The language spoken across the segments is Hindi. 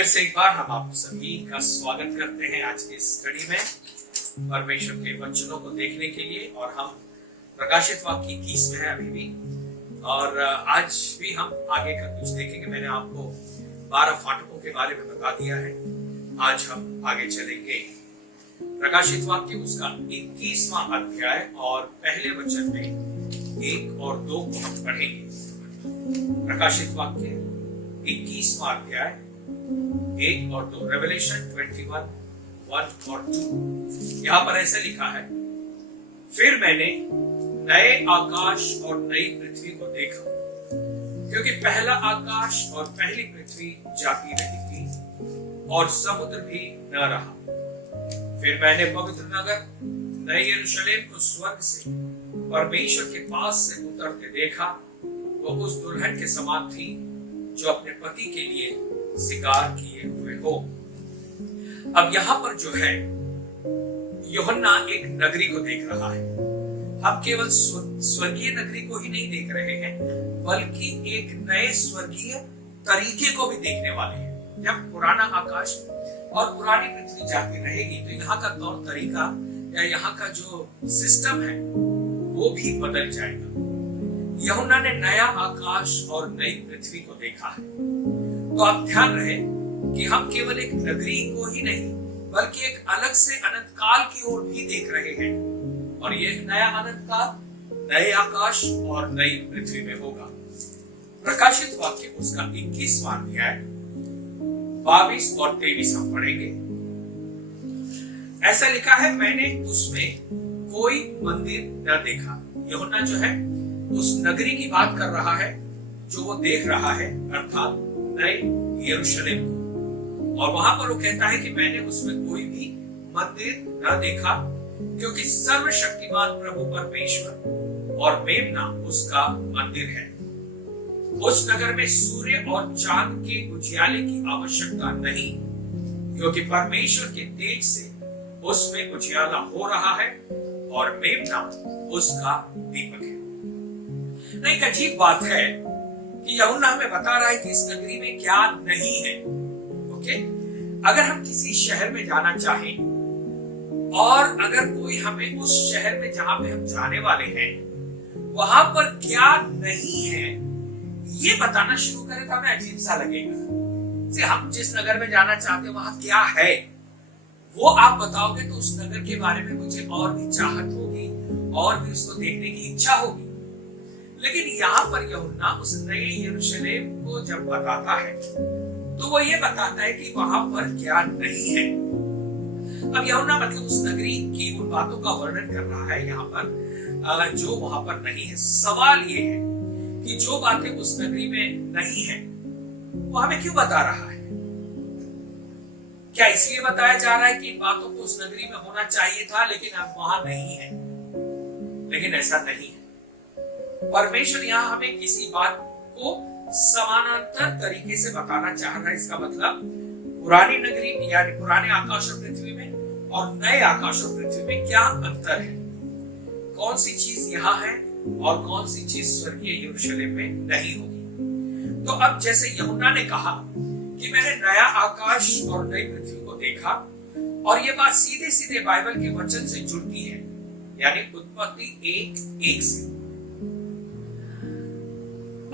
फिर से एक बार हम आप सभी का स्वागत करते हैं आज के स्टडी में परमेश्वर के वचनों को देखने के लिए। और हम प्रकाशित वाक्य की 20 में है अभी भी, और आज भी हम आगे का कुछ देखेंगे। मैंने आपको 12 फाटकों के बारे में बता दिया है। आज हम आगे चलेंगे प्रकाशित वाक्य उसका 21वां अध्याय और पहले वचन में 1 और 2 को हम पढ़ेंगे। प्रकाशित वाक्य 21वां अध्याय 1 और 2, रेवलेशन 21 1 और 2। यहां पर ऐसा लिखा है, फिर मैंने नए आकाश और नई पृथ्वी को देखा, क्योंकि पहला आकाश और पहली पृथ्वी जाती रही थी और समुद्र भी न रहा। फिर मैंने पवित्र नगर नए यरूशलेम को स्वर्ग से परमेश्वर के पास से उतरते देखा। वो उस दुल्हन के समान थी जो अपने पति के लिए शिकार किए हुए हो। अब यहां पर जो है यूहन्ना एक नगरी को देख रहा है। हम केवल स्वर्गीय नगरी को ही नहीं देख रहे हैं, बल्कि एक नए स्वर्गीय तरीके को भी देखने वाले हैं। जब पुराना आकाश और पुरानी पृथ्वी जाती रहेगी तो यहाँ का तौर तरीका या यहाँ का जो सिस्टम है वो भी बदल जाएगा। यूहन्ना ने नया आकाश और नई पृथ्वी को देखा है। तो आप ध्यान रहे कि हम केवल एक नगरी को ही नहीं बल्कि एक अलग से अनंत काल की ओर भी देख रहे हैं। और यह नया अनंत काल नए आकाश और नई पृथ्वी में होगा। प्रकाशित वाक्य उसका 21वां अध्याय 22 और 23 हम पढ़ेंगे। ऐसा लिखा है, मैंने उसमें कोई मंदिर न देखा। यूहन्ना जो है उस नगरी की बात कर रहा है जो वो देख रहा है, अर्थात नए यरूशलेम। और वहां पर वो कहता है कि मैंने उसमें कोई भी मंदिर न देखा, क्योंकि सर्वशक्तिमान प्रभु परमेश्वर और मेमना उसका मंदिर है। उस नगर में सूर्य और चांद के उजियाले की आवश्यकता नहीं, क्योंकि परमेश्वर के तेज से उसमें उजियाला हो रहा है और मेमना उसका दीपक है। एक अजीब बात है कि यूहन्ना हमें बता रहा है कि इस नगरी में क्या नहीं है। ओके, अगर हम किसी शहर में जाना चाहें और अगर कोई हमें उस शहर में जहां पे हम जाने वाले हैं वहां पर क्या नहीं है ये बताना शुरू करें तो हमें अजीब सा लगेगा। हम जिस नगर में जाना चाहते हैं वहां क्या है वो आप बताओगे तो उस नगर के बारे में मुझे और भी चाहत होगी और भी उसको देखने की इच्छा होगी। लेकिन यहाँ पर यूहन्ना उस नए यरूशलेम को जब बताता है तो वो ये बताता है कि वहां पर क्या नहीं है। अब यूहन्ना मतलब उस नगरी की उन बातों का वर्णन कर रहा है यहाँ पर जो वहां पर नहीं है। सवाल ये है कि जो बातें उस नगरी में नहीं है वो हमें क्यों बता रहा है? क्या इसलिए बताया जा रहा है कि इन बातों को उस नगरी में होना चाहिए था लेकिन अब वहां नहीं है? लेकिन ऐसा नहीं है। परमेश्वर यहाँ हमें किसी बात को समानांतर तरीके से बताना चाह रहा है। इसका मतलब पुरानी नगरी यानी पुराने आकाश और पृथ्वी में और नए आकाश और पृथ्वी में क्या अंतर है, कौन सी चीज यहाँ है और कौन सी चीज स्वर्गीय यरूशलेम में नहीं होगी। तो अब जैसे यूहन्ना ने कहा कि मैंने नया आकाश और नई पृथ्वी को देखा, और ये बात सीधे सीधे बाइबल के वचन से जुड़ती है, यानी उत्पत्ति 1:1 से।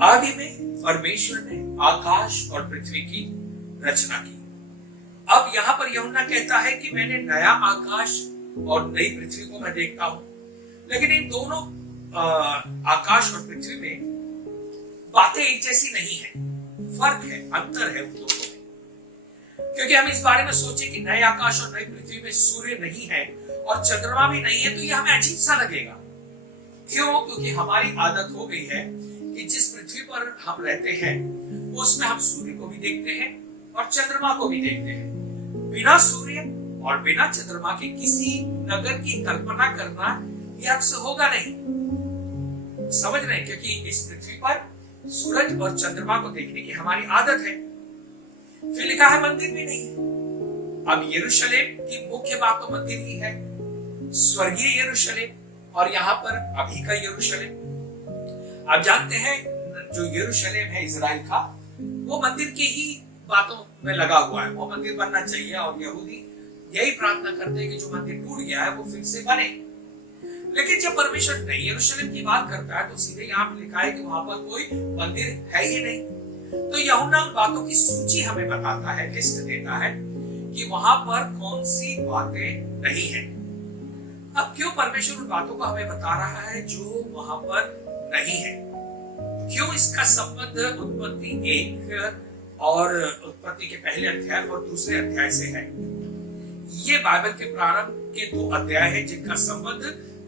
आदि में परमेश्वर ने आकाश और पृथ्वी की रचना की। अब यहाँ पर यूहन्ना कहता है कि मैंने नया आकाश और नई पृथ्वी को मैं देखता हूं, लेकिन इन दोनों आकाश और पृथ्वी में बातें एक जैसी नहीं है, फर्क है, अंतर है उन दोनों में। क्योंकि हम इस बारे में सोचे कि नए आकाश और नई पृथ्वी में सूर्य नहीं है और चंद्रमा भी नहीं है तो ये हमें अजीब सा लगेगा। क्यों? क्योंकि हमारी आदत हो गई है कि जिस पृथ्वी पर हम रहते हैं उसमें हम सूर्य को भी देखते हैं और चंद्रमा को भी देखते हैं। बिना सूर्य और बिना चंद्रमा के किसी नगर की कल्पना करना ये हमसे होगा नहीं। समझ रहे हैं? क्योंकि इस पृथ्वी पर सूरज और चंद्रमा को देखने की हमारी आदत है। फिर लिखा है मंदिर भी नहीं है। अब यरूशलेम की मुख्य बात तो मंदिर ही है, स्वर्गीय यरूशलेम, और यहाँ पर अभी का यरूशलेम। आप जानते हैं जो यरूशलेम है इजराइल का, वो मंदिर के ही बातों में लगा हुआ है, वो मंदिर बनना चाहिए, और यहूदी यही प्रार्थना करते हैं कि जो मंदिर टूट गया है वो फिर से बने। लेकिन जब परमेश्वर नई यरूशलेम की बात करता है तो सीधे यहाँ पे लिखा है कि वहां पर कोई मंदिर है ही नहीं। तो यूहन्ना उन बातों की सूची हमें बताता है, लिस्ट देता है कि वहां पर कौन सी बातें नहीं है। अब क्यों परमेश्वर उन बातों को हमें बता रहा है जो वहां पर नहीं है? क्यों इसका संबंध उत्पत्ति 1 और उत्पत्ति के पहले अध्याय और दूसरे अध्याय से है? ये बाइबल के प्रारंभ के 2 अध्याय हैं जिनका संबंध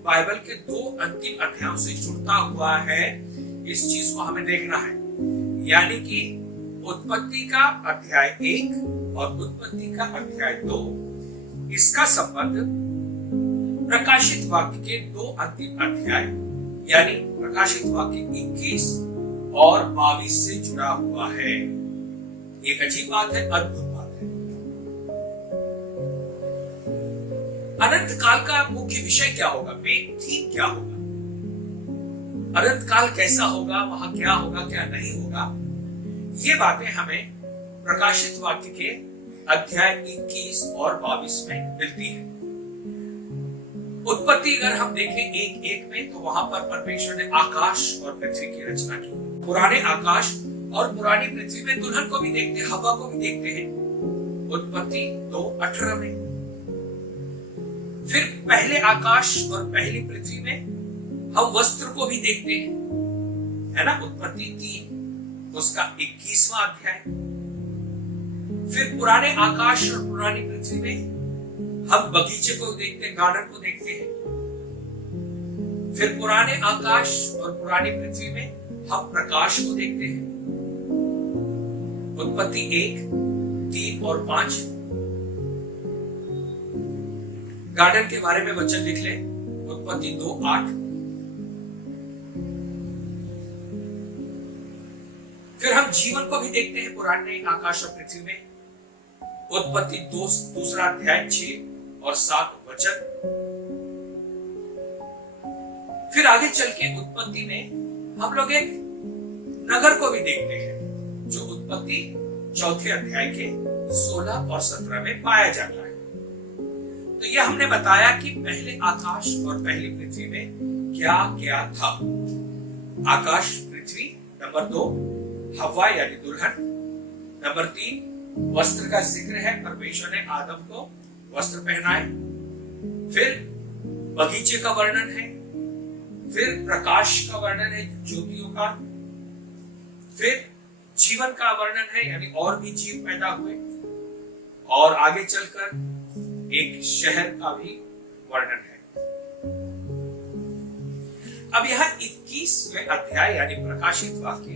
बाइबल के 2 अंतिम अध्यायों से जुड़ता हुआ है। इस चीज को हमें देखना है, यानी कि उत्पत्ति का अध्याय 1 और उत्पत्ति का अध्याय 2, इसका संबंध प्रकाशित वाक्य के 2 अंतिम अध्याय यानी प्रकाशित वाक्य 21 और 22 से जुड़ा हुआ है। एक अजीब बात है, अद्भुत बात है। अनंत काल का मुख्य विषय क्या होगा, मेन थीम क्या होगा, अनंत काल कैसा होगा, वहां क्या होगा क्या नहीं होगा, ये बातें हमें प्रकाशित वाक्य के अध्याय 21 और 22 में मिलती है। उत्पत्ति अगर हम देखें 1:1 में तो वहां पर परमेश्वर ने आकाश और पृथ्वी की रचना की। पुराने आकाश और पुरानी पृथ्वी में दुल्हन को भी देखते हैं, हवा को भी देखते हैं, उत्पत्ति 2:18 में। फिर पहले आकाश और पहली पृथ्वी में हम वस्त्र को भी देखते हैं, है ना, उत्पत्ति 3 उसका 21वां अध्याय। फिर पुराने आकाश और पुरानी पृथ्वी में हम बगीचे को देखते हैं, गार्डन को देखते हैं। फिर पुराने आकाश और पुरानी पृथ्वी में हम प्रकाश को देखते हैं, उत्पत्ति 1, 3 और 5। गार्डन के बारे में वचन लिख ले, उत्पत्ति 2:8। फिर हम जीवन को भी देखते हैं पुराने आकाश और पृथ्वी में, उत्पत्ति 2 अध्याय 6 और 7 वचन। फिर आगे चल के उत्पत्ति में हम लोग एक नगर को भी देखते हैं जो उत्पत्ति 4 अध्याय के 16 और 17 में पाया जाता है। तो यह हमने बताया कि पहले आकाश और पहली पृथ्वी में क्या क्या था। आकाश, पृथ्वी, नंबर 2 हवा यानी दुल्हन, नंबर 3 वस्त्र का जिक्र है, परमेश्वर ने आदम को वस्त्र पहनाए। फिर बगीचे का वर्णन है, फिर प्रकाश का वर्णन है, ज्योतियों का। फिर जीवन का वर्णन है, यानी और भी जीव पैदा हुए, और आगे चलकर एक शहर का भी वर्णन है। अब यह 21वें अध्याय यानी प्रकाशित वाक्य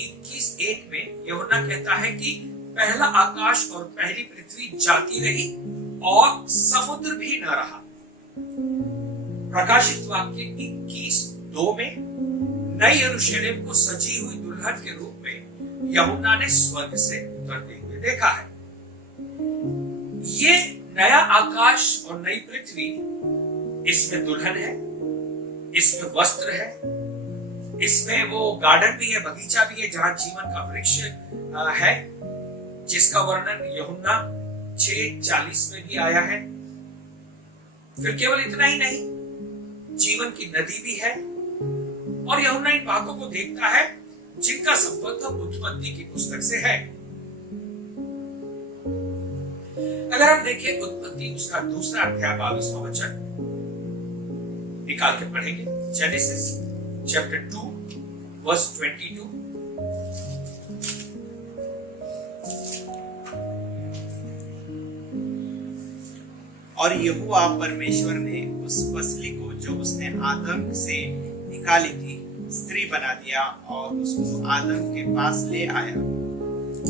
21:1 में यूहन्ना कहता है कि पहला आकाश और पहली पृथ्वी जाती रही और समुद्र भी न रहा। प्रकाशित वाक्य 21:2 में नई यरूशलेम को सजी हुई दुल्हन के रूप में यूहन्ना ने स्वर्ग से उतरते हुए देखा है। ये नया आकाश और नई पृथ्वी, इसमें दुल्हन है, इसमें वस्त्र है, इसमें वो गार्डन भी है, बगीचा भी है जहां जीवन का वृक्ष है, जिसका वर्णन यूहन्ना 6:40 में भी आया है। फिर केवल इतना ही नहीं, जीवन की नदी भी है, और यूहन्ना इन बातों को देखता है जिनका संबंध उत्पत्ति की पुस्तक से है। अगर हम देखें उत्पत्ति उसका 2 अध्याय 22वां वचन निकाल के पढ़ेंगे, जेनेसिस चैप्टर 2 वर्स 22। और यहोवा परमेश्वर ने उस पसली को जो उसने आदम से निकाली थी स्त्री बना दिया और उसको आदम के पास ले आया।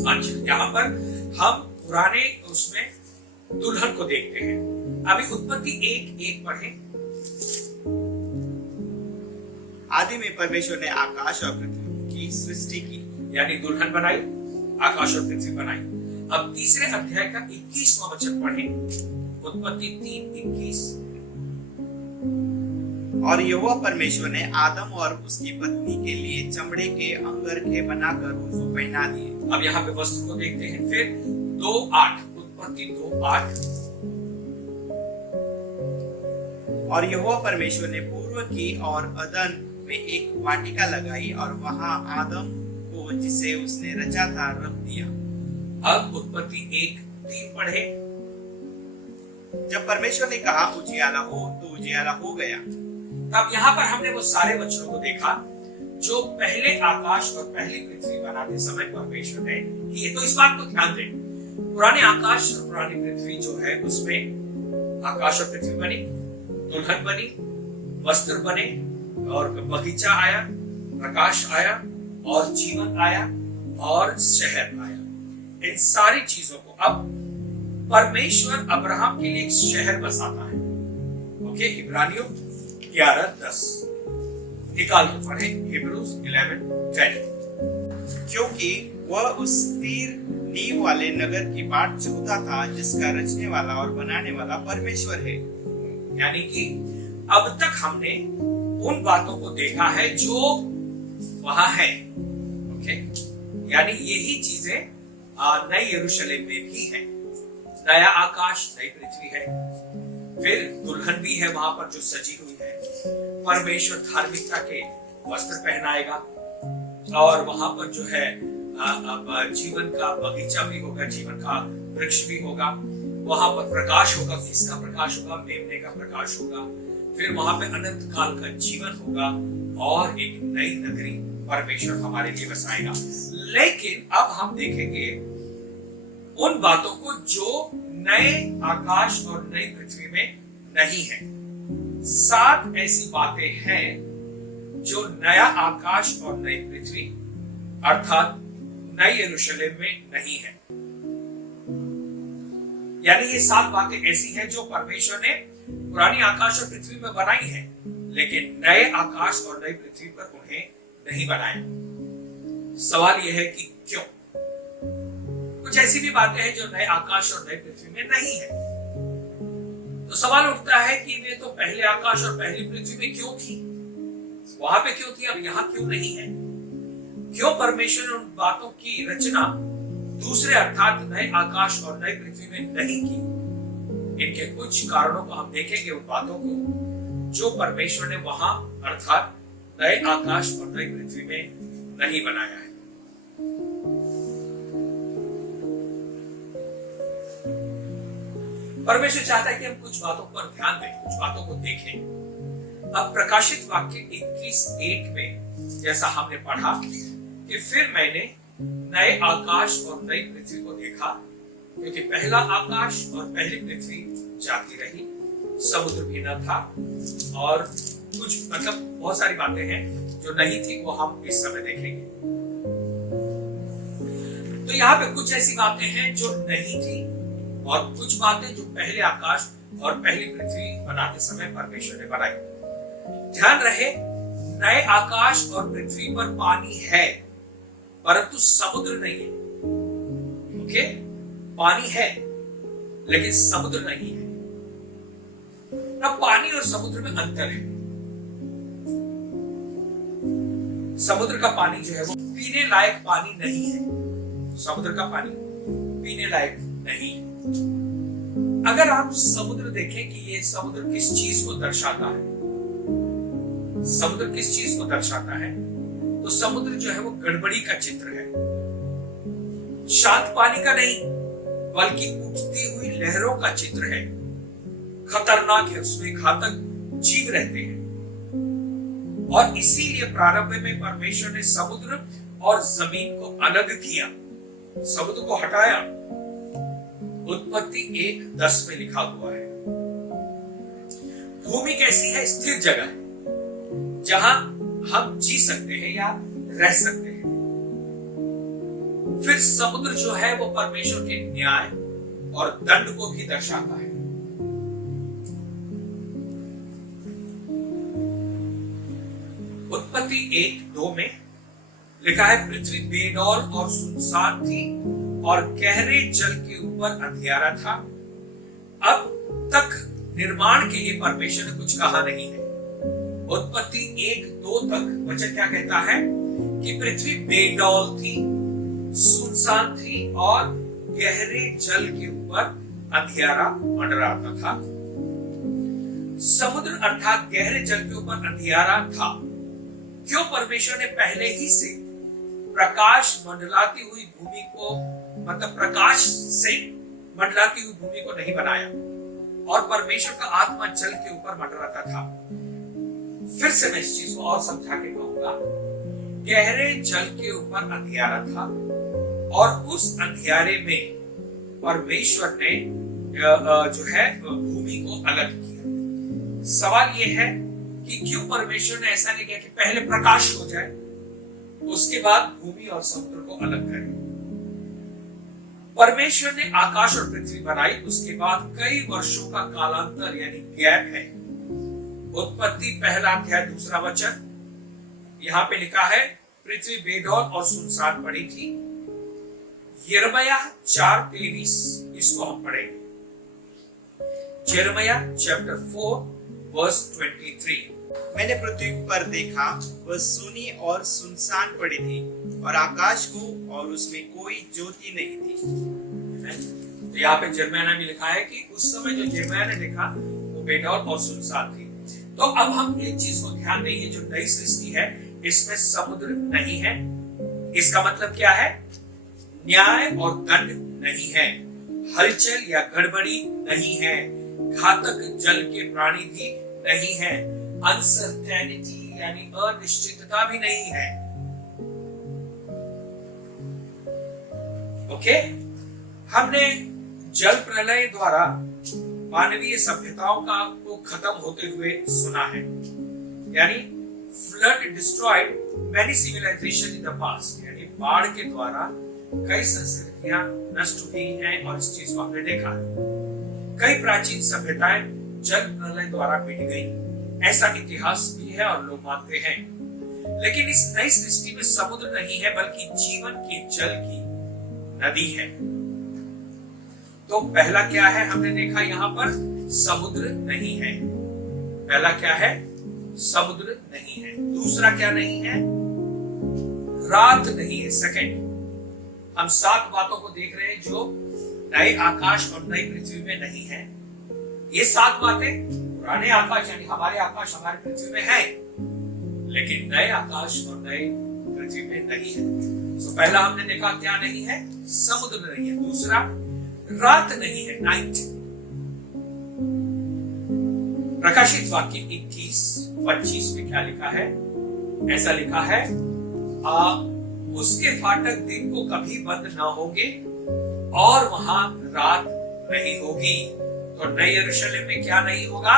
अच्छा, यहाँ पर हम पुराने उसमें दुल्हन को देखते हैं। अभी उत्पत्ति 1:1 पढ़ें। आदि में परमेश्वर ने आकाश और पृथ्वी की सृष्टि की, यानी दुल्हन बनाई, आकाश और पृथ्वी बनाई। अब 3 अध्याय का 21वां वचन पढ़ें, उत्पत्ति 3:21। और यहोवा परमेश्वर ने आदम और उसकी पत्नी के लिए चमड़े के अंगरखे बनाकर उनको पहना दिए। अब यहाँ पे वस्त्र को देखते हैं। फिर 2:8, उत्पत्ति 2:8। और यहोवा परमेश्वर ने पूर्व की और अदन में एक वाटिका लगाई और वहां आदम को जिसे उसने रचा था रख दिया। अब उत्पत्ति 1:3 पढ़े। जब परमेश्वर ने कहा उजियाला हो तो उजियाला हो गया। तब यहाँ पर हमने वो सारे वचनों को देखा जो पहले आकाश और पहली पृथ्वी बनाते समय परमेश्वर ने किए। तो इस बात को ध्यान दें, पुराने आकाश और पुरानी पृथ्वी जो है उसमें आकाश और पृथ्वी बनी, दुल्हन बनी, वस्त्र बने और बगीचा आया, प्रकाश आया और जीवन आया और शहर आया। इन सारी चीजों को अब परमेश्वर अब्राहम के लिए एक शहर बसाता है। ओके, इब्रानियों 11:10 निकाल के पढ़े। हिब्रूज 11:10। क्योंकि वह उस स्थिर नींव वाले नगर की बाट चाहता था जिसका रचने वाला और बनाने वाला परमेश्वर है। यानी कि अब तक हमने उन बातों को देखा है जो वहां है। ओके, यानी यही चीजें नई यरूशलेम में भी है। नया आकाश, नई पृथ्वी है, फिर दुल्हन भी है वहां पर जो सजी हुई है। परमेश्वर धार्मिकता के वस्त्र पहनाएगा और वहां पर जो है जीवन का बगीचा भी होगा, जीवन का वृक्ष भी होगा। वहां पर प्रकाश होगा, किसका प्रकाश होगा? मेमने का प्रकाश होगा। फिर वहां पे अनंत काल का जीवन होगा और एक नई नगरी परमेश्वर हमारे लिए बसाएगा। लेकिन अब हम देखेंगे उन बातों को जो नए आकाश और नई पृथ्वी में नहीं है। 7 ऐसी बातें हैं जो नया आकाश और नई पृथ्वी अर्थात नई यरूशलेम में नहीं है। यानी ये 7 बातें ऐसी हैं जो परमेश्वर ने पुरानी आकाश और पृथ्वी में बनाई है, लेकिन नए आकाश और नई पृथ्वी पर उन्हें नहीं बनाया। सवाल यह है कि क्यों? कुछ ऐसी भी बातें हैं जो नए आकाश और नई पृथ्वी में नहीं है। तो सवाल उठता है कि वे तो पहले आकाश और पहली पृथ्वी में क्यों थी, वहां पे क्यों थी, अब यहां क्यों नहीं है? क्यों परमेश्वर ने उन बातों की रचना दूसरे अर्थात नए आकाश और नई पृथ्वी में नहीं की? इनके कुछ कारणों को हम देखेंगे, उन बातों को जो परमेश्वर ने वहां अर्थात नए आकाश और नई पृथ्वी में नहीं बनाया है। परमेश्वर चाहता है कि हम कुछ बातों पर ध्यान दें, कुछ बातों को देखें। अब प्रकाशित वाक्य 21:8 में जैसा हमने पढ़ा कि फिर मैंने नए आकाश और नई पृथ्वी को देखा, क्योंकि पहला आकाश और पहली पृथ्वी जाती रही, समुद्र भी न था और कुछ मतलब बहुत सारी बातें हैं जो नहीं थी, वो हम इस समय देखेंगे। तो यहाँ पे कुछ ऐसी बातें हैं जो नहीं थी और कुछ बातें जो पहले आकाश और पहली पृथ्वी बनाते समय परमेश्वर ने बनाई। ध्यान रहे, नए आकाश और पृथ्वी पर पानी है परंतु समुद्र नहीं है। ओके, पानी है लेकिन समुद्र नहीं है। ना पानी और समुद्र में अंतर है। समुद्र का पानी जो है वो पीने लायक पानी नहीं है। समुद्र का पानी पीने लायक नहीं है। अगर आप समुद्र देखें कि ये समुद्र किस चीज को दर्शाता है, समुद्र किस चीज को दर्शाता है, तो समुद्र जो है वो गड़बड़ी का चित्र है। शांत पानी का नहीं बल्कि उठती हुई लहरों का चित्र है। खतरनाक है, उसमें घातक जीव रहते हैं। और इसीलिए प्रारंभ में परमेश्वर ने समुद्र और जमीन को अलग किया, समुद्र को हटाया। उत्पत्ति 1:10 में लिखा हुआ है। भूमि कैसी है? स्थिर जगह है जहां हम जी सकते हैं या रह सकते हैं। फिर समुद्र जो है वो परमेश्वर के न्याय और दंड को भी दर्शाता है। उत्पत्ति 1:2 में लिखा है, पृथ्वी बेनौर और सुनसान थी और गहरे जल के ऊपर अंधियारा था। अब तक निर्माण के लिए परमेश्वर ने कुछ कहा नहीं है। उत्पत्ति 1:2 तक वचन क्या कहता है कि पृथ्वी बेडौल थी, सुनसान थी और गहरे जल के ऊपर अंधियारा मंडराता था। समुद्र अर्थात गहरे जल के ऊपर अंधियारा था। क्यों परमेश्वर ने पहले ही से प्रकाश मंडलाती हुई भूमि को, मतलब प्रकाश से मंडलाती हुई भूमि को नहीं बनाया और परमेश्वर का आत्मा जल के ऊपर मंडराता था। फिर से मैं इस चीज को और समझा के कहूंगा। गहरे जल के ऊपर अंधियारा था और उस अंधियारे में परमेश्वर ने जो है भूमि को अलग किया। सवाल यह है कि क्यों परमेश्वर ने ऐसा नहीं किया कि पहले प्रकाश हो जाए, उसके बाद भूमि और समुद्र को अलग करें। परमेश्वर ने आकाश और पृथ्वी बनाई, उसके बाद कई वर्षों का कालांतर यानी गैप है। उत्पत्ति 1:2 यहां पे लिखा है पृथ्वी बेडौल और सुनसान पड़ी थी। यिर्मयाह 4:23 इसको हम पढ़ेंगे। यिर्मयाह चैप्टर 4:23। मैंने पृथ्वी पर देखा, वह सूनी और सुनसान पड़ी थी और आकाश को और उसमें कोई ज्योति नहीं थी। तो यहाँ पे यिर्मयाह ने भी लिखा है कि उस समय जो यिर्मयाह ने देखा वो बेडौल और सुनसान थी। तो अब हम एक चीज को ध्यान देंगे, जो नई सृष्टि है इसमें समुद्र नहीं है। इसका मतलब क्या है? न्याय और दंड नहीं है, हलचल या गड़बड़ी नहीं है, घातक जल के प्राणी भी नहीं है, अनसर्टेनिटी यानी अनिश्चितता भी नहीं है। ओके, हमने जल प्रलय द्वारा मानवीय सभ्यताओं का को खत्म होते हुए सुना है, यानी flood destroyed many civilization in the past, यानी बाढ़ के द्वारा कई संस्कृतियां नष्ट हुई हैं और इस चीज को हमने देखा है। कई प्राचीन सभ्यताएं जल प्रलय द्वारा मिट गई, ऐसा इतिहास भी है और लोग मानते हैं। लेकिन इस नई सृष्टि में समुद्र नहीं है बल्कि जीवन के जल की नदी है। तो पहला क्या है? हमने देखा यहां पर समुद्र नहीं है। पहला क्या है? समुद्र नहीं है। दूसरा क्या नहीं है? रात नहीं है। सेकंड, हम 7 बातों को देख रहे हैं जो नए आकाश और नई पृथ्वी में नहीं है। ये 7 बातें पुराने आकाश यानी हमारे आकाश हमारी पृथ्वी में है, लेकिन नए आकाश और नए पृथ्वी में नहीं है। तो पहला हमने देखा क्या नहीं है? समुद्र नहीं है। दूसरा, रात नहीं है, नाइट। प्रकाशित वाक्य 21:25 में क्या लिखा है? ऐसा लिखा है, उसके फाटक दिन को कभी बंद ना होंगे और वहां रात नहीं होगी। तो नए यरूशलेम में क्या नहीं होगा?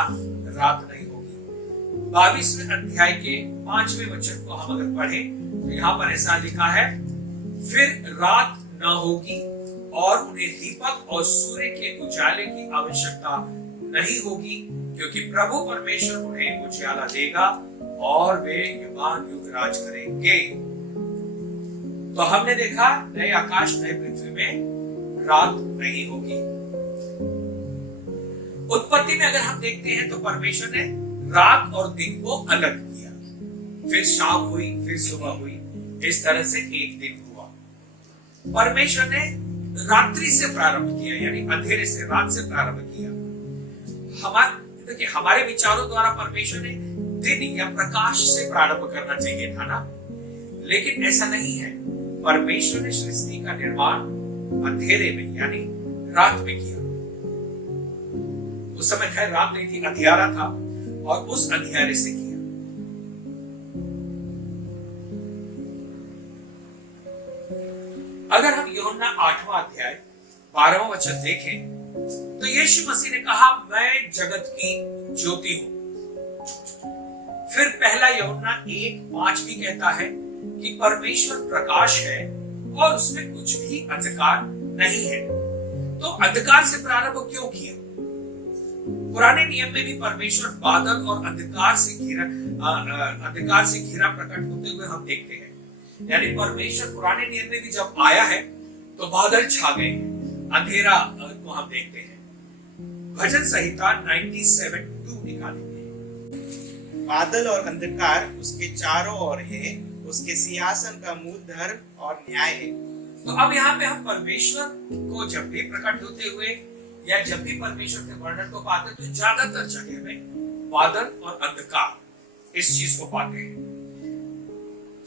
रात नहीं होगी। 22वें अध्याय के 5वें वचन को हम अगर पढ़ें तो यहां पर ऐसा लिखा है, फिर रात न होगी और उन्हें दीपक और सूर्य के उजाले की आवश्यकता नहीं होगी, क्योंकि प्रभु परमेश्वर उन्हें उजाला देगा और वे युगान युग राज करेंगे। तो हमने देखा नए आकाश नए पृथ्वी में रात नहीं होगी। उत्पत्ति में अगर हम देखते हैं तो परमेश्वर ने रात और दिन को अलग किया, फिर शाम हुई, फिर सुबह हुई, इस तरह से एक दिन हुआ। परमेश्वर ने रात्रि से प्रारंभ किया, यानी अंधेरे से, रात से प्रारंभ किया। हमारे विचारों द्वारा परमेश्वर ने दिन या प्रकाश से प्रारंभ करना चाहिए था ना, लेकिन ऐसा नहीं है। परमेश्वर ने सृष्टि का निर्माण अंधेरे में यानी रात में किया। उस समय खैर रात नहीं थी, अंधियारा था और उस अंधियारे से किया। अगर हम यूहन्ना 8वां अध्याय 12वां वचन देखें तो यीशु मसीह ने कहा, मैं जगत की ज्योति हूं। फिर पहला यूहन्ना 1:5 भी कहता है कि परमेश्वर प्रकाश है और उसमें कुछ भी अंधकार नहीं है। तो अंधकार से प्रारंभ क्यों किया? पुराने नियम में भी परमेश्वर बादल और अंधकार से घिरा प्रकट होते हुए हम देखते हैं। यानी परमेश्वर पुराने नियम में भी जब आया है तो बादल छा गए, अंधेरा को हम देखते हैं। भजन संहिता 97:2 निकालेंगे बादल और अंधकार उसके चारों ओर है, उसके सिंहासन का मुंह धर्म और न्याय है। तो अब यहाँ पे हम परमेश्वर को जब भी प्रकट होते हुए या जब भी परमेश्वर के वर्णन को पाते हैं तो ज्यादातर जगह में बादल और अंधकार इस चीज को पाते हैं।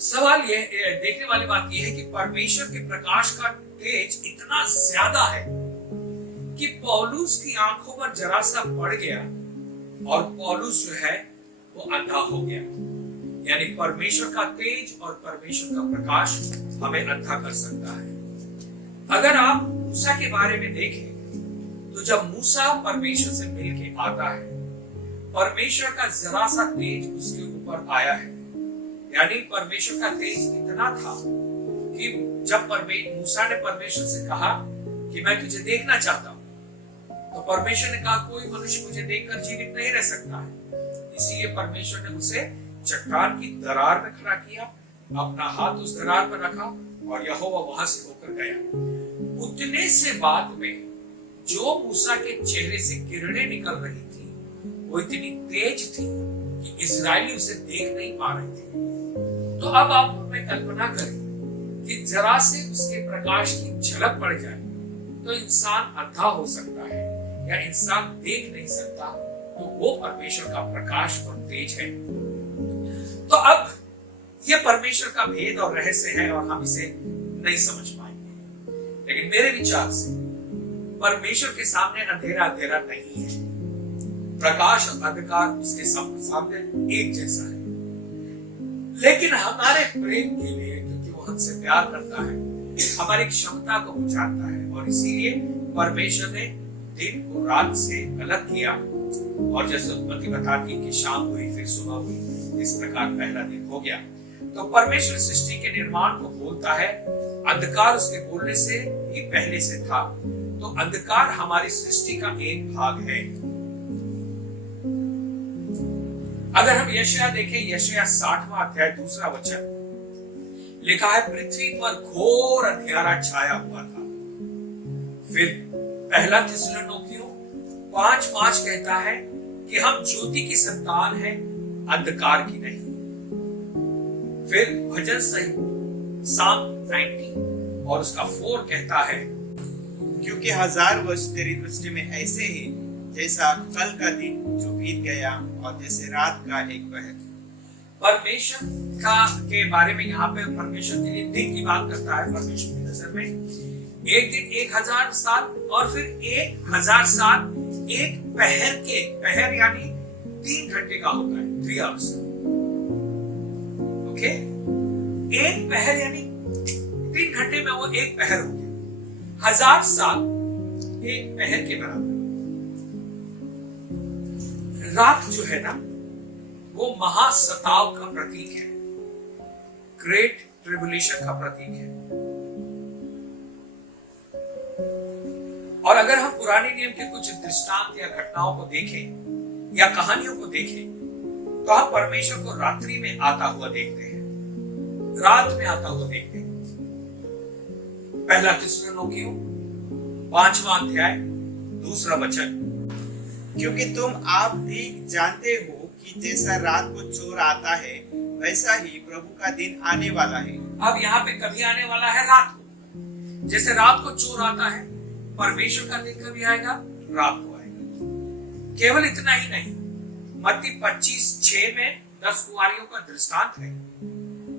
सवाल ये देखने वाली बात यह है कि परमेश्वर के प्रकाश का तेज इतना ज्यादा है कि पौलुस की आंखों पर जरा सा पड़ गया और पौलुस जो है वो अंधा हो गया। यानी परमेश्वर का तेज और परमेश्वर का प्रकाश हमें अंधा कर सकता है। अगर आप मूसा के बारे में देखें तो जब मूसा परमेश्वर से मिलके आता है, परमेश्वर का जरा सा तेज उसके ऊपर आया है। यानी परमेश्वर का तेज इतना था कि जब मूसा ने परमेश्वर से कहा कि मैं तुझे देखना चाहता हूं, तो परमेश्वर ने कहा कोई मनुष्य मुझे देखकर जीवित नहीं रह सकता है। इसीलिए परमेश्वर ने उसे चट्टान की दरार में खड़ा किया, अपना हाथ उस दरार पर रखा और यहोवा वहां से होकर गया। उतने से बाद में जो मूसा के चेहरे से किरणें निकल रही थी वो इतनी तेज थी कि इजरायली उसे देख नहीं पा रहे थे। तो अब आप में कल्पना करें कि जरा से उसके प्रकाश की झलक पड़ जाए तो इंसान अंधा हो सकता है या इंसान देख नहीं सकता। तो वो परमेश्वर का प्रकाश और तेज है। तो अब ये परमेश्वर का भेद और रहस्य है और हम इसे नहीं समझ पाएंगे, लेकिन मेरे विचार से परमेश्वर के सामने अंधेरा अंधेरा नहीं है। प्रकाश और अंधकार उसके सामने एक जैसा है। लेकिन हमारे प्रेम के लिए, क्योंकि वो हमसे प्यार करता है, हमारी क्षमता को जानता है और इसीलिए परमेश्वर ने दिन को रात से अलग किया। और जैसे उत्पत्ति बताती कि शाम हुई फिर सुबह हुई, इस प्रकार पहला दिन हो गया। तो परमेश्वर सृष्टि के निर्माण को बोलता है। अंधकार उसके बोलने से ही पहले से था। तो अंधकार हमारी सृष्टि का एक भाग है। अगर हम यशायाह देखें, यशायाह 60वां अध्याय 2 वचन लिखा है, पृथ्वी पर घोर अंधियारा छाया हुआ था। फिर पहला थिस्सलुनीकियों 5:5 कहता है कि हम ज्योति की संतान हैं, अंधकार की नहीं। फिर भजन सहित साम 90 और उसका 4 कहता है, क्योंकि 1000 वर्ष तेरी दृष्टि में ऐसे ही जैसा कल का दिन जो बीत गया और जैसे रात का एक पहर। परमेश्वर का के बारे में यहाँ पे परमेश्वर के लिए दिन की बात करता है। परमेश्वर की नजर में एक दिन 1000 साल और फिर 1000 साल एक पहर के, पहर यानी 3 घंटे का होता है, 3 आवर्स। ओके, एक पहर यानी 3 घंटे में वो एक पहर हो गया। 1000 साल एक पहर के बराबर। रात जो है ना वो महासताव का प्रतीक है, ग्रेट ट्रिबुलेशन का प्रतीक है। और अगर हम पुराने नियम के कुछ दृष्टांत या घटनाओं को देखें या कहानियों को देखें तो हम परमेश्वर को रात्रि में आता हुआ देखते हैं, रात में आता हुआ देखते हैं। पहला थिस्सलुनीकियों 5वां अध्याय 2 वचन, क्योंकि तुम आप भी जानते हो कि जैसा रात को चोर आता है वैसा ही प्रभु का दिन आने वाला है। अब यहाँ पे कभी आने वाला है रात को, जैसे रात को चोर आता है, परमेश्वर का दिन कभी आएगा, रात को आएगा। केवल इतना ही नहीं, मत्ती 25:6 में 10 कुंवारियों का दृष्टांत है।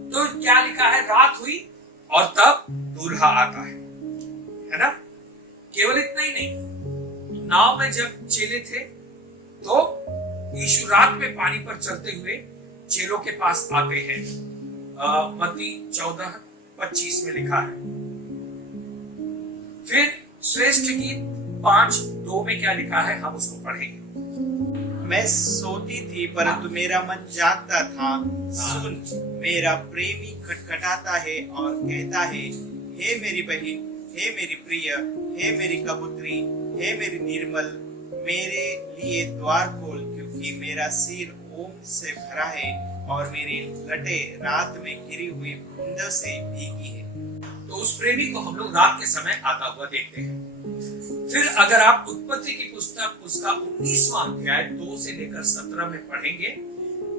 तो क्या लिखा है, रात हुई और तब दूल्हा आता है ना। केवल इतना ही नहीं, नाव में जब चेले थे तो यीशु रात में पानी पर चलते हुए चेलों के पास आते हैं। मत्ती 14:25 में लिखा है। फिर श्रेष्ठ गीत 5:2 में क्या लिखा है, हम उसको पढ़ेंगे। मैं सोती थी परंतु मेरा मन जागता था। सुन, मेरा प्रेमी खटखटाता है और कहता है, हे मेरी बहन, हे मेरी प्रिय, हे मेरी कबूतरी, हे मेरी निर्मल, मेरे लिए द्वार खोल, क्योंकि मेरा सिर ओम से भरा है और मेरी लटें रात में गिरी हुई बूंदों से भीगी है। तो उस प्रेमी को हम लोग रात के समय आता हुआ देखते हैं। फिर अगर आप उत्पत्ति की पुस्तक उसका 19वां अध्याय 2 से लेकर 17 में पढ़ेंगे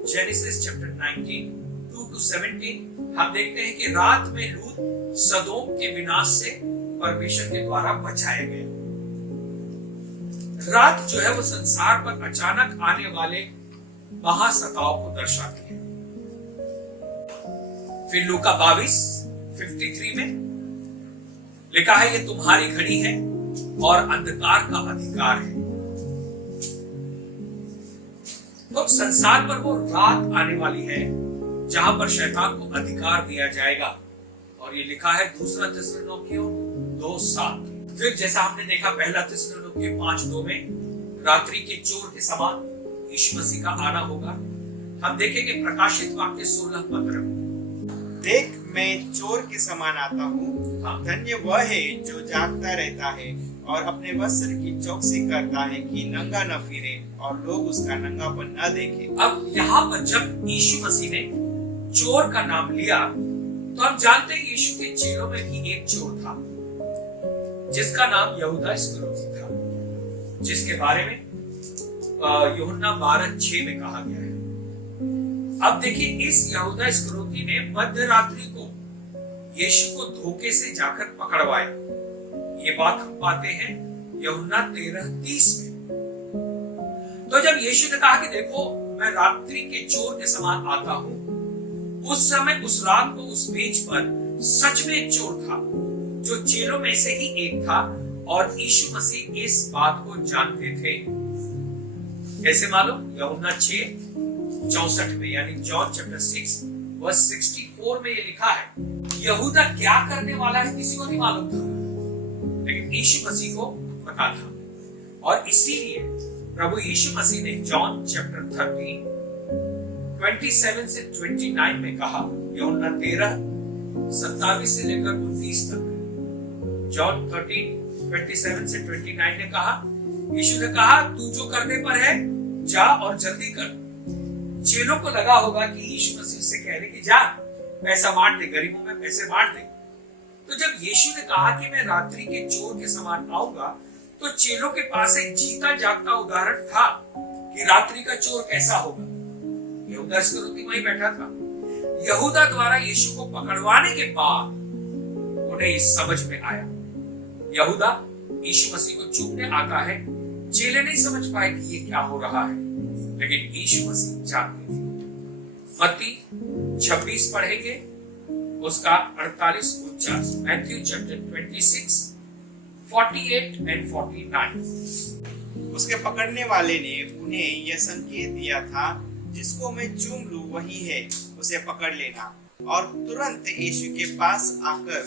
जेनेसिस चैप्टर 19 2 to 17 हम देखते हैं कि रात में लूत सदोम के विनाश से परमेश्वर के द्वारा बचाया गया। रात जो है वो संसार पर अचानक आने वाले महासताव को दर्शाती है। फिर लूका 22:53 में लिखा है, ये तुम्हारी घड़ी है और अंधकार का अधिकार है। तो संसार पर वो रात आने वाली है जहां पर शैतान को अधिकार दिया जाएगा, और ये लिखा है 2 थिस्सलुनीकियों 2:7। फिर जैसा हमने देखा 1 थिस्सलुनीकियों 5:2 में रात्रि के चोर के समान यीशु मसीह का आना होगा। हम देखेंगे प्रकाशित वाक्य 16:15। देख मैं चोर के समान आता हूँ, हाँ। धन्य वह है जो जागता रहता है और अपने वस्त्र की चौकसी करता है कि नंगा न फिरे और लोग उसका नंगापन न देखे। अब यहाँ पर जब यीशु मसीह ने चोर का नाम लिया तो हम जानते हैं यीशु के चेलों में भी एक चोर था जिसका नाम यहूदा इस्करियोती था, जिसके बारे में यूहन्ना 12:6 में कहा गया है। अब देखिए, इस यहूदा इस्करियोती ने मध्य रात्रि को यीशु को धोखे से जाकर पकड़वाया। ये बात हम पाते हैं यूहन्ना 13:30 में। तो जब यीशु ने कहा कि देखो मैं रात्रि के चोर के समान आता हूं, उस समय उस रात को उस मेज पर सच में एक चोर था जो चेलों में से ही एक था, और यीशु मसीह इस बात को जानते थे। कैसे मालूम? यूहन्ना 6:64 में, यानी जॉन चैप्टर 6:64 में ये लिखा है, यहूदा क्या करने वाला है किसी को नहीं मालूम था, लेकिन यीशु मसीह को पता था। और इसीलिए प्रभु यीशु मसीह ने जॉन चैप्टर 30:27 से 29 में कहा, यूहन्ना 13:27 से लेकर 29 तक, जॉन 13:27 से 29 ने कहा, यीशु ने कहा तू जो करने पर है जा और जल्दी कर। चेलों को लगा होगा कि यीशु मसीह से कह रहे कि जा पैसा बांट दे, गरीबों में पैसे बांट दे। तो जब यीशु ने कहा कि मैं रात्रि के चोर के समान आऊंगा, तो चेलों के पास एक जीता जागता उदाहरण था कि रात्रि का चोर कैसा होगा। यहूदा इस्करियोती वहीं बैठा था। यहूदा द्वारा यीशु को पकड़वाने के बाद उन्हें इस समझ में आया। यहूदा यीशु मसीह को चूमने आता है, चेले नहीं समझ पाए कि ये क्या हो रहा है, लेकिन यीशु मसीह जानते थे। मत्ती 26 पढ़ेंगे, उसका 48-49, मैथ्यू चैप्टर 26 48 and 49। उसके पकड़ने वाले ने उन्हें यह संकेत दिया था, जिसको मैं चूम लूं वही है, उसे पकड़ लेना। और तुरंत यीशु के पास आकर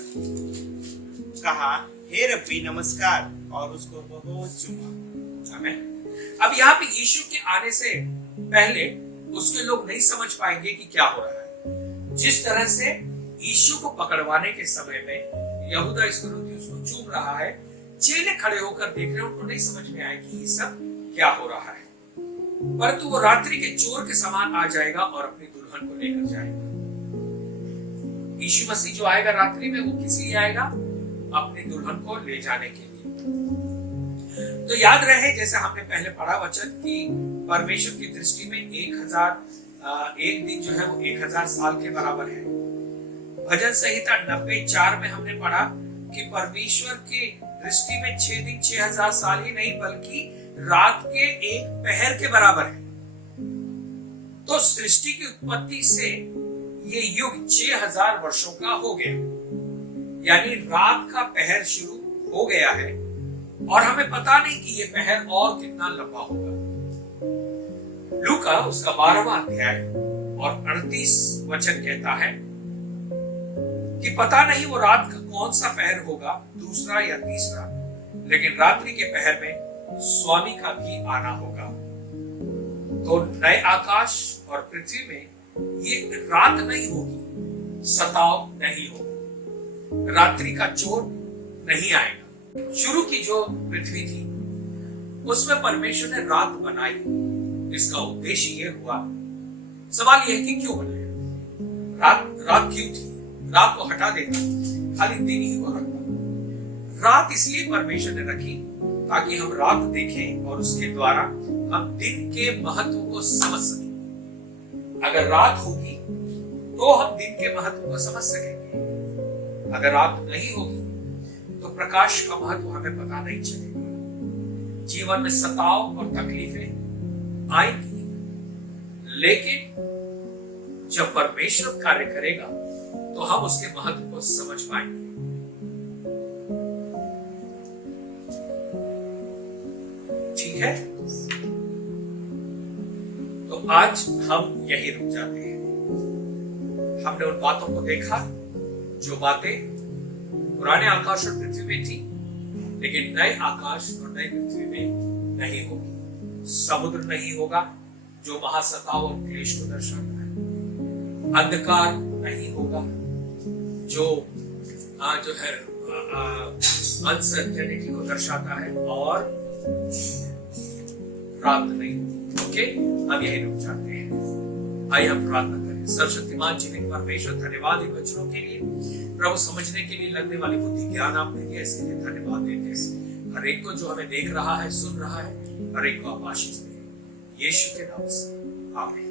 कहा, हे रब्बी नमस्कार, और उसको बहुत चूमा। अब यहाँ पे यीशु के आने से पहले उसके लोग नहीं समझ पाएंगे कि क्या हो रहा है। जिस तरह से यीशु को पकड़वाने के समय में यहूदा इस्करियोती उसको चूम रहा है, चेले खड़े होकर देख रहे हैं, उनको नहीं समझ में आया कि ये सब क्या हो रहा है। परंतु वो रात्रि के चोर के समान आ जाएगा और अपनी दुल्हन को लेकर जाएगा। यीशु मसीह जो आएगा रात्रि में, वो किस लिए आएगा? अपनी दुल्हन को ले जाने के लिए। तो याद रहे, जैसे हमने पहले पढ़ा वचन कि परमेश्वर की दृष्टि में 1 दिन जो है वो 1000 साल के बराबर है। भजन संहिता 90:4 में हमने पढ़ा कि परमेश्वर की दृष्टि में 6 दिन 6000 साल ही नहीं, बल्कि रात के 1 पहर के बराबर है। तो सृष्टि की उत्पत्ति से ये युग 6000 वर्षों का हो गया, यानी रात का पहर शुरू हो गया है, और हमें पता नहीं कि ये पहर और कितना लंबा होगा। लूका उसका 12वां अध्याय और 38 वचन कहता है कि पता नहीं वो रात का कौन सा पहर होगा, दूसरा या तीसरा, लेकिन रात्रि के पहर में स्वामी का भी आना होगा। तो नए आकाश और पृथ्वी में ये रात नहीं होगी, सताव नहीं होगा, रात्रि का चोर नहीं आएगा। शुरू की जो पृथ्वी थी उसमें परमेश्वर ने रात बनाई, इसका उद्देश्य ये हुआ। सवाल यह है कि क्यों बनाया? रात क्यों थी? रात को हटा देता, खाली दिन ही को रखता। रात इसलिए परमेश्वर ने रखी ताकि हम रात देखें और उसके द्वारा हम दिन के महत्व को समझ सकें। अगर रात होगी तो हम दिन के महत्व को समझ सकेंगे, अगर रात नहीं होगी तो प्रकाश का महत्व हमें पता नहीं चलेगा। जीवन में सताव और तकलीफें आएंगी, लेकिन जब परमेश्वर कार्य करेगा तो हम उसके महत्व को समझ पाएंगे। ठीक है, तो आज हम यही रुक जाते हैं। हमने उन बातों को देखा जो बातें पुराने आकाश और पृथ्वी में थी, लेकिन नए आकाश और नई पृथ्वी में नहीं होगी। समुद्र नहीं होगा जो महासताव और क्लेश को दर्शाता है, अंधकार नहीं होगा जो है अनसर्टेनिटी को दर्शाता है, और रात नहीं होगी। ओके, हम यही रुक जाते हैं। आइए हम प्रार्थना करें। सर्वशक्तिमान जीवित परमेश्वर, धन्यवाद इन वचनों के लिए। प्रभु, समझने के लिए लगने वाली बुद्धि ज्ञान आपने दिया, इसके लिए धन्यवाद देते हैं। हर एक को जो हमें देख रहा है, सुन रहा है, हर एक को आप आशीष दें, यीशु के नाम से, आमीन।